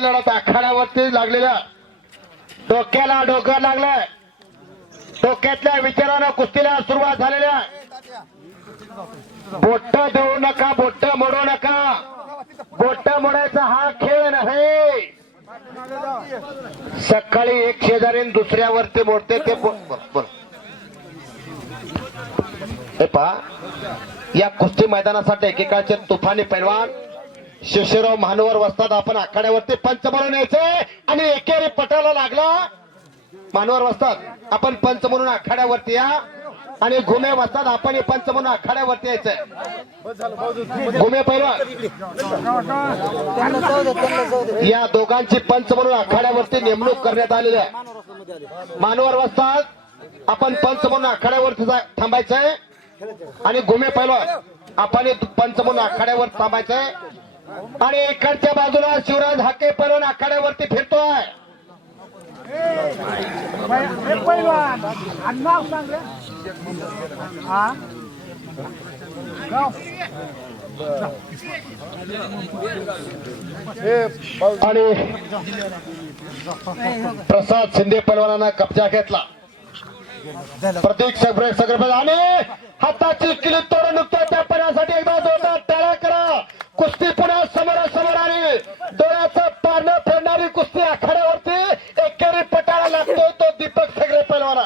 पहिली लढत आखाड्यावरती लागलेल्या डोक्याला डोकं लागलंय. डोक्यातल्या विचारानं कुस्तीला सुरुवात झालेल्या. बोट देऊ नका, बोट मोडू नका. बोट मोडायचा हा खेळ नाही. सकाळी एक शेजारी दुसऱ्यावरती मोडते ते हे पहा. या कुस्ती मैदानासाठी एकेकाळचे तुफानी पैलवान शिवशिराव महानवर वस्ताद आपण आखाड्यावरती पंच म्हणून यायचे आणि एकेरी पटाला लागला. महानवर वस्ताद आपण पंच म्हणून आखाड्यावरती या आणि घुमे वस्ताद आपण पंच म्हणून आखाड्यावरती यायचंय. घुमे पैलवान या दोघांची पंच म्हणून आखाड्यावरती नेमणूक करण्यात आलेली आहे. महानवर वस्ताद आपण पंच म्हणून आखाड्यावरती थांबायचंय आणि घुमे पैलवान आपण पंच म्हणून आखाड्यावर थांबायचंय. आणि इकडच्या बाजूला शिवराज हाके पैलवान आखाड्यावरती फिरतोय. आणि प्रसाद शिंदे पैलवानांना कब्जा घेतला. प्रत्येक सगळे आणि हाताची किलीत तोडून नुकत्या त्या पण्यासाठी एकदा जोरदार टाळ्या करा. कुस्ती पुन्हा समोरासमोर आली. डोळ्याचं पारणं फेडणारी कुस्ती आखाड्यावरती एकेरी पटाला लागतोय तो दीपक सगळे पैलवान.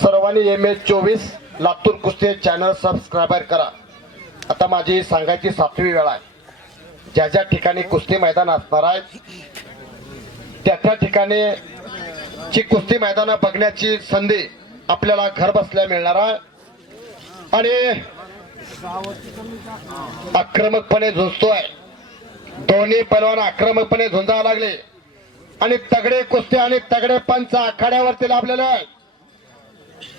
सर्वांनी MS24 लातूर कुस्ती चॅनल सबस्क्राईबर करा. आता माझी सांगायची 7वी वेळ आहे. ज्या ज्या ठिकाणी कुस्ती मैदान असणार आहे त्या त्या ठिकाणी ची कुस्ती मैदान बघण्याची संधी आपल्याला घर बसल्या मिळणार आहे. आणि आक्रमकपणे झुंजतोय. दोन्ही पैलवान आक्रमकपणे झुंजायला लागले आणि तगडे कुस्ती आणि तगडे पंच आखाड्यावरती लाभलेले आहेत.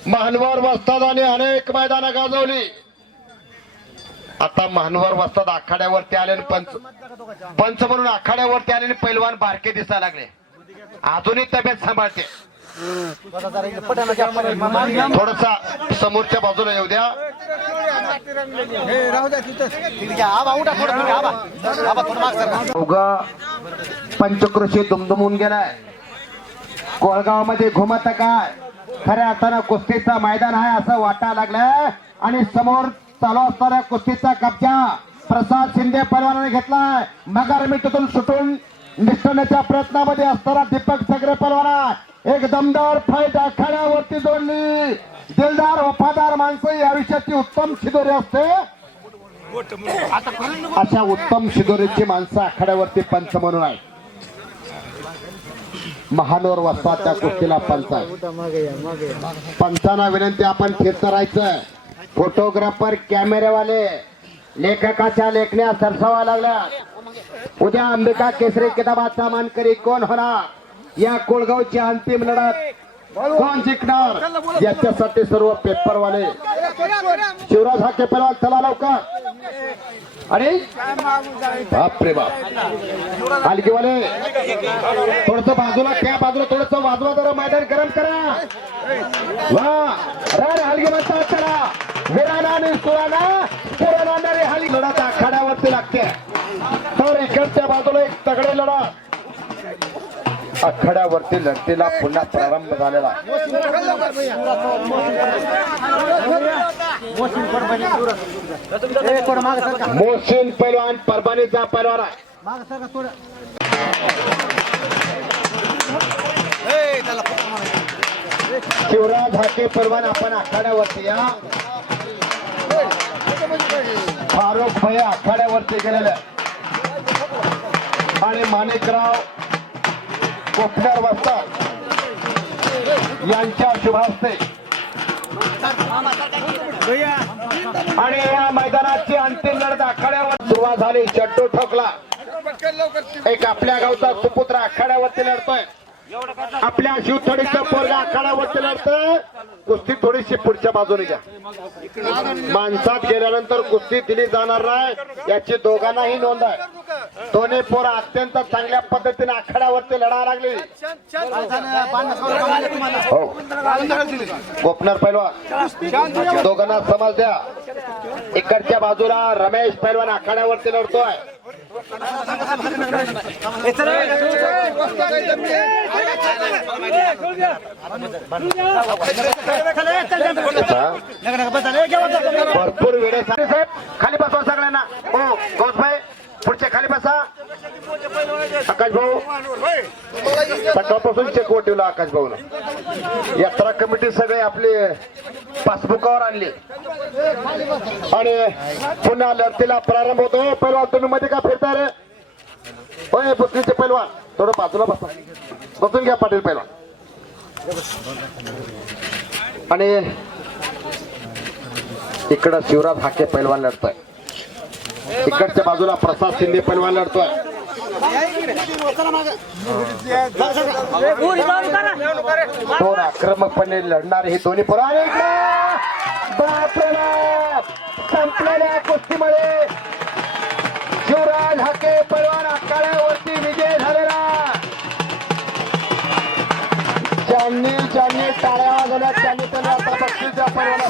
महानवर वस्तादाने अनेक मैदानं गाजवली. आता महानवर वस्ताद आखाड्यावरती आले पंच म्हणून आखाड्यावरती आलेले पैलवान बारके दिसायला लागले. अजूनही तब्येत सांभाळते. थोडसा समोरच्या बाजूला येऊ द्या. उगा पंचक्रोशी दुमदुमून गेलाय. कोळगाव मध्ये घुमत काय खऱ्या अर्थानं कुस्तीचं मैदान आहे असं वाटायला लागलंय. आणि समोर चालू असणाऱ्या कुस्तीचा कब्जा प्रसाद शिंदे पैलवानाने घेतलाय. मगर मिठीतून सुटून निष्ठण्याच्या प्रयत्नामध्ये असणारा दीपक सगळे पैलवान एक दमदार फाईट आखाड्यावरती जोडली. दिलदार वफादार माणसं या आयुष्याची उत्तम शिदोरी असते. अशा उत्तम शिदोरीची माणसं आखाड्यावरती पंच म्हणून आहे. महानवर वस्तादच्या कुस्तीला पंच आहे. पंचांना विनंती आपण फिरत राहायचं. फोटोग्राफर कॅमेरेवाले लेखकाच्या लेखण्या सरसावा लागल्या. उद्या अंबिका केसरी किताबाचा मानकरी कोण होणार. या कोळगावची अंतिम लढत कोण जिंकणार याच्यासाठी सर्व पेपरवाले शिवराज हाके पैलवान चला लवकर. अरे बापरे बाप हलकीवाले थोडस बाजूला त्या बाजूला थोडस वाजवा जरा मैदान गरम करा. वा रण हलगी म्हणतात त्याला. विराना आणि सुराना पुराणारी हलगी लढत आखाड्यावरती लागते. तर इकडच्या बाजूला एक तगडे लढत आखाड्यावरती लढतीला पुन्हा प्रारंभ झालेला. मोहसिन पैलवान परभणीचा पैलवान आहे. शिवराज हाके पैलवान आपण आखाड्यावरती या. फारुख भाई आखाड्यावरती गेलेले आणि माणिकराव कोकणर वस्ताद यांच्या शुभ हस्ते आणि या मैदानाची अंतिम लढत आखाड्यावर सुरुवात झाली. चट्टू ठोकला. एक आपल्या गावचा सुपुत्र आखाड्यावरती लढतोय. आपल्या शिवथडीचं पोरगा आखाड्यावरती लढतोय. कुस्ती थोडीशी पुढच्या बाजूने घ्या. माणसात गेल्यानंतर कुस्ती दिली जाणार नाही याची दोघांनाही नोंद आहे. दोन्ही पोरं अत्यंत चांगल्या पद्धतीने आखाड्यावरती लढा लागली. कोकणर पैलवान दोघांना समज द्या. इकडच्या बाजूला रमेश पैलवान आखाड्यावरती लढतोय. भरपूर वेळ साहेब खाली बसवा सगळ्यांना. हो गौसभाई पुढच्या खाली बसा. आकाश भाऊ सकाळपासून चेक ठेवला आकाश भाऊला. यात्रा कमिटी सगळे आपले पासबुकावर आणले आणि पुन्हा लढतीला प्रारंभ होतो. पैलवान तुम्ही मध्ये का फिरताय रे? होय बुकनीचे पैलवान थोडं बाजूला बसा. बसून घ्या पाटील पैलवान. आणि इकडं शिवराज हाके पैलवान लढतोय. इकडच्या बाजूला प्रसाद शिंदे पैलवान लढतोय. दोन आक्रमकपणे लढणारे हे दोन्ही पुराणे संपलेल्या कुस्तीमध्ये शिवराज हाके पैलवान आखाड्यावरती विजय झालेला. ज्यांनी टाळ्या वाजवल्या त्यांनी आता बक्षीसच्या पैलवान